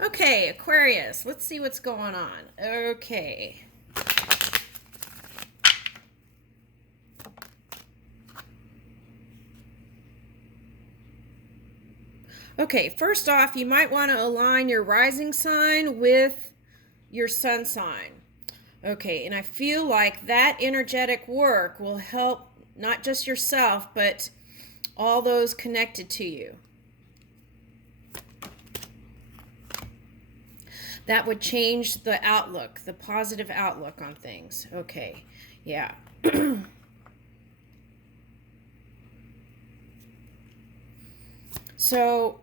Okay, Aquarius, let's see what's going on. Okay. Okay, first off, you might want to align your rising sign with your sun sign. Okay, and I feel like that energetic work will help not just yourself, but all those connected to you. That would change the outlook, the positive outlook on things. Okay, yeah. So,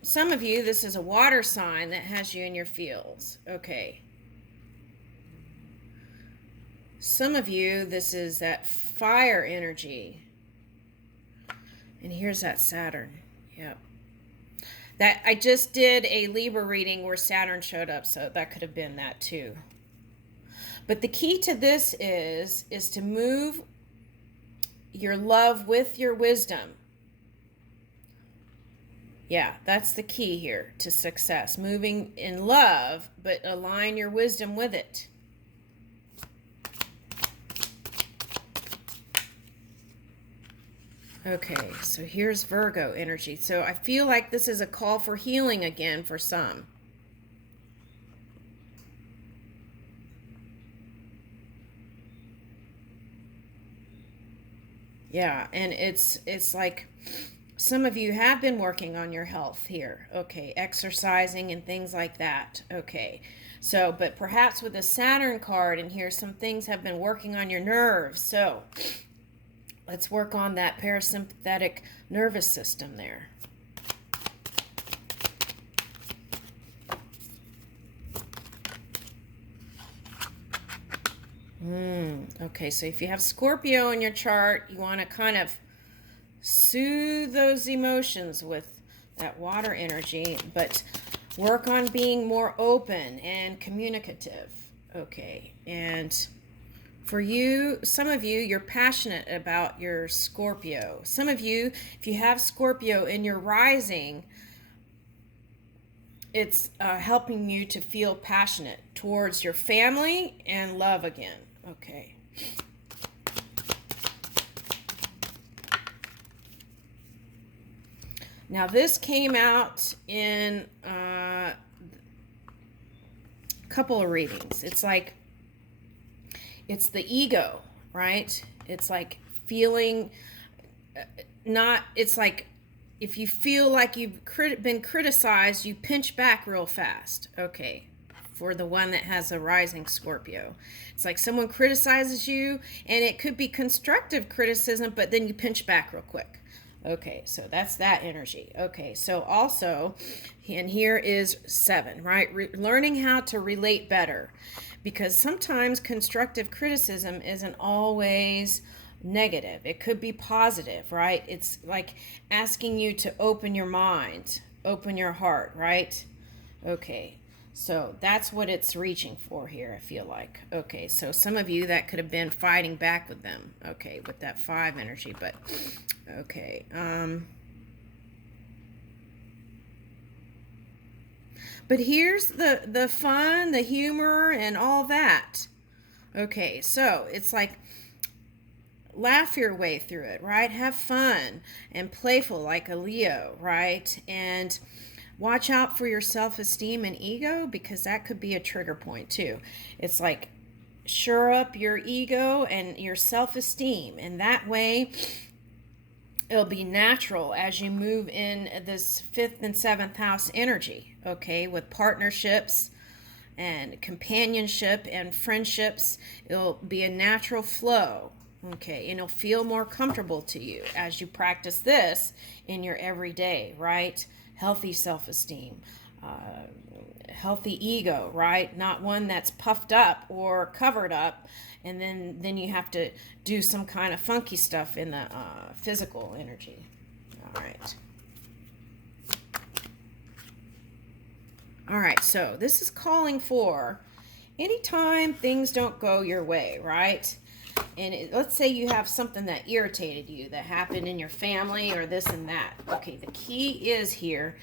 some of you, this is a water sign that has you in your fields. Okay. Some of you, this is that fire energy. And here's that Saturn. Yep. That I just did a Libra reading where Saturn showed up, so that could have been that too. But the key to this is to move your love with your wisdom. Yeah, that's the key here to success. Moving in love, but align your wisdom with it. Okay, so here's Virgo energy. So I feel like this is a call for healing again for some. Yeah, and it's like some of you have been working on your health here. Okay, exercising and things like that. Okay. So, but perhaps with a Saturn card in here, some things have been working on your nerves. So, let's work on that parasympathetic nervous system there. Okay, so if you have Scorpio in your chart, you want to kind of soothe those emotions with that water energy, but work on being more open and communicative. Okay, and for you, some of you, you're passionate about your Scorpio. Some of you, if you have Scorpio in your rising, it's helping you to feel passionate towards your family and love again. Okay. Now this came out in a couple of readings. It's like, it's the ego, right? It's like feeling it's like if you feel like you've been criticized, you pinch back real fast. Okay, for the one that has a rising Scorpio. It's like someone criticizes you, and it could be constructive criticism, but then you pinch back real quick. Okay, so that's that energy. Okay, so also, and here is 7, right? Learning how to relate better. Because sometimes constructive criticism isn't always negative. It could be positive, right? It's like asking you to open your mind, open your heart, right? Okay, so that's what it's reaching for here, I feel like. Okay, so some of you, that could have been fighting back with them, okay, with that 5 energy, but okay. But here's the fun, the humor, and all that. Okay, so it's like laugh your way through it, right? Have fun and playful like a Leo, right? And watch out for your self-esteem and ego, because that could be a trigger point too. It's like shore up your ego and your self-esteem, and that way it'll be natural as you move in this 5th and 7th house energy, okay, with partnerships and companionship and friendships. It'll be a natural flow, okay, and it'll feel more comfortable to you as you practice this in your everyday, right? Healthy self-esteem, healthy ego, right? Not one that's puffed up or covered up, and then you have to do some kind of funky stuff in the physical energy. All right. All right, so this is calling for anytime things don't go your way, right? And let's say you have something that irritated you that happened in your family or this and that. Okay, the key is here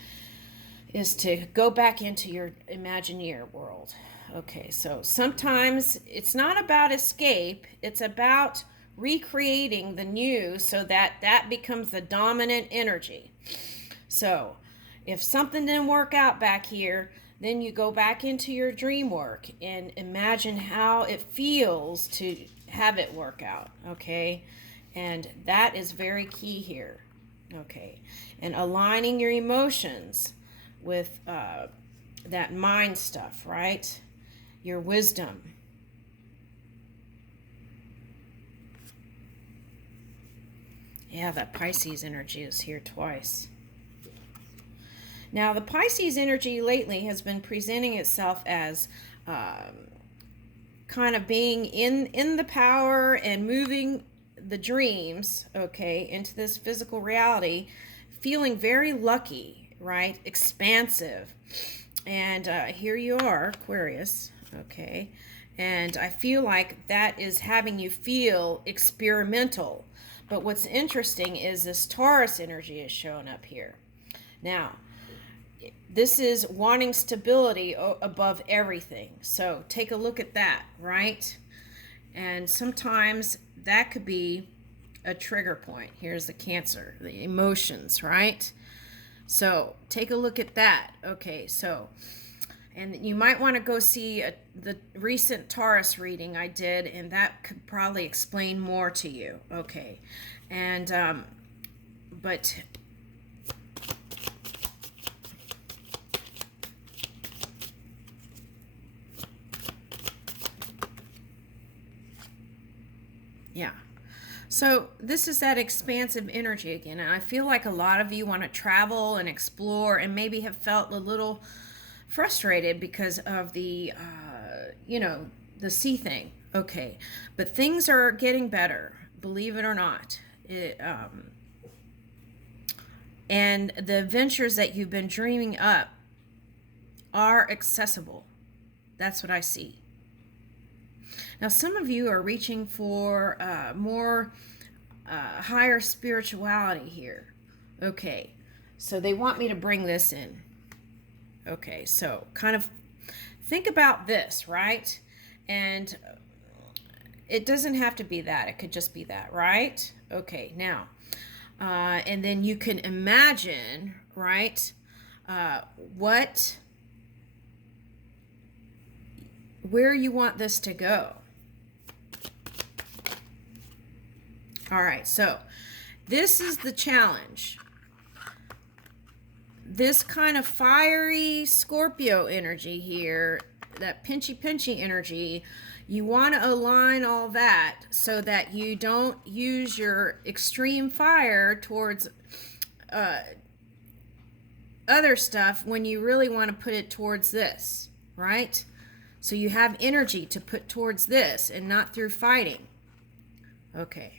is to go back into your Imagineer world. Okay, so sometimes it's not about escape, it's about recreating the new so that that becomes the dominant energy. So if something didn't work out back here, then you go back into your dream work and imagine how it feels to have it work out, okay? And that is very key here, okay? And aligning your emotions with that mind stuff, right? Your wisdom. Yeah, that Pisces energy is here twice. Now, the Pisces energy lately has been presenting itself as kind of being in the power and moving the dreams, okay, into this physical reality, feeling very lucky, right? Expansive. And here you are, Aquarius, okay? And I feel like that is having you feel experimental. But what's interesting is this Taurus energy is showing up here. Now, this is wanting stability above everything. So take a look at that, right? And sometimes that could be a trigger point. Here's the Cancer, the emotions, right? So take a look at that. Okay, so, and you might want to go see the recent Taurus reading I did, and that could probably explain more to you. Okay, and, but yeah. So this is that expansive energy again, and I feel like a lot of you want to travel and explore and maybe have felt a little frustrated because of the, the sea thing. Okay, but things are getting better, believe it or not. And the adventures that you've been dreaming up are accessible. That's what I see. Now, some of you are reaching for more higher spirituality here. Okay, so they want me to bring this in. Okay, so kind of think about this, right? And it doesn't have to be that. It could just be that, right? Okay, now, and then you can imagine, right, where you want this to go. All right, so this is the challenge. This kind of fiery Scorpio energy here, that pinchy energy, you want to align all that so that you don't use your extreme fire towards other stuff when you really want to put it towards this, right? So you have energy to put towards this and not through fighting. Okay.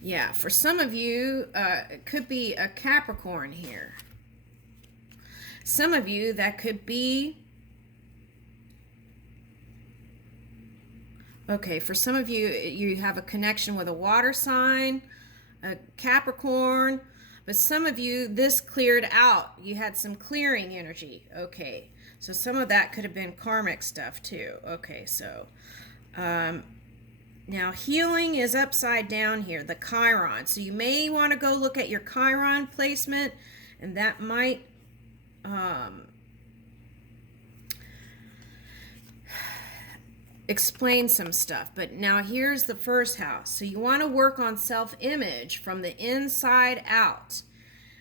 Yeah, for some of you, it could be a Capricorn here. Some of you, that could be... Okay, for some of you, you have a connection with a water sign, a Capricorn, but some of you, this cleared out. You had some clearing energy. Okay, so some of that could have been karmic stuff too. Okay, so... now, healing is upside down here, the Chiron. So you may want to go look at your Chiron placement, and that might explain some stuff. But now here's the first house. So you want to work on self-image from the inside out.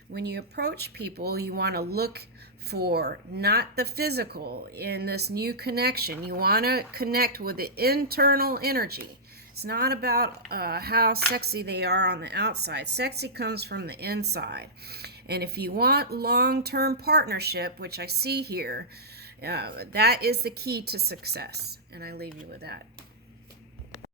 When you approach people, you want to look for not the physical in this new connection. You want to connect with the internal energy. It's not about how sexy they are on the outside. Sexy comes from the inside. And if you want long-term partnership, which I see here, that is the key to success. And I leave you with that.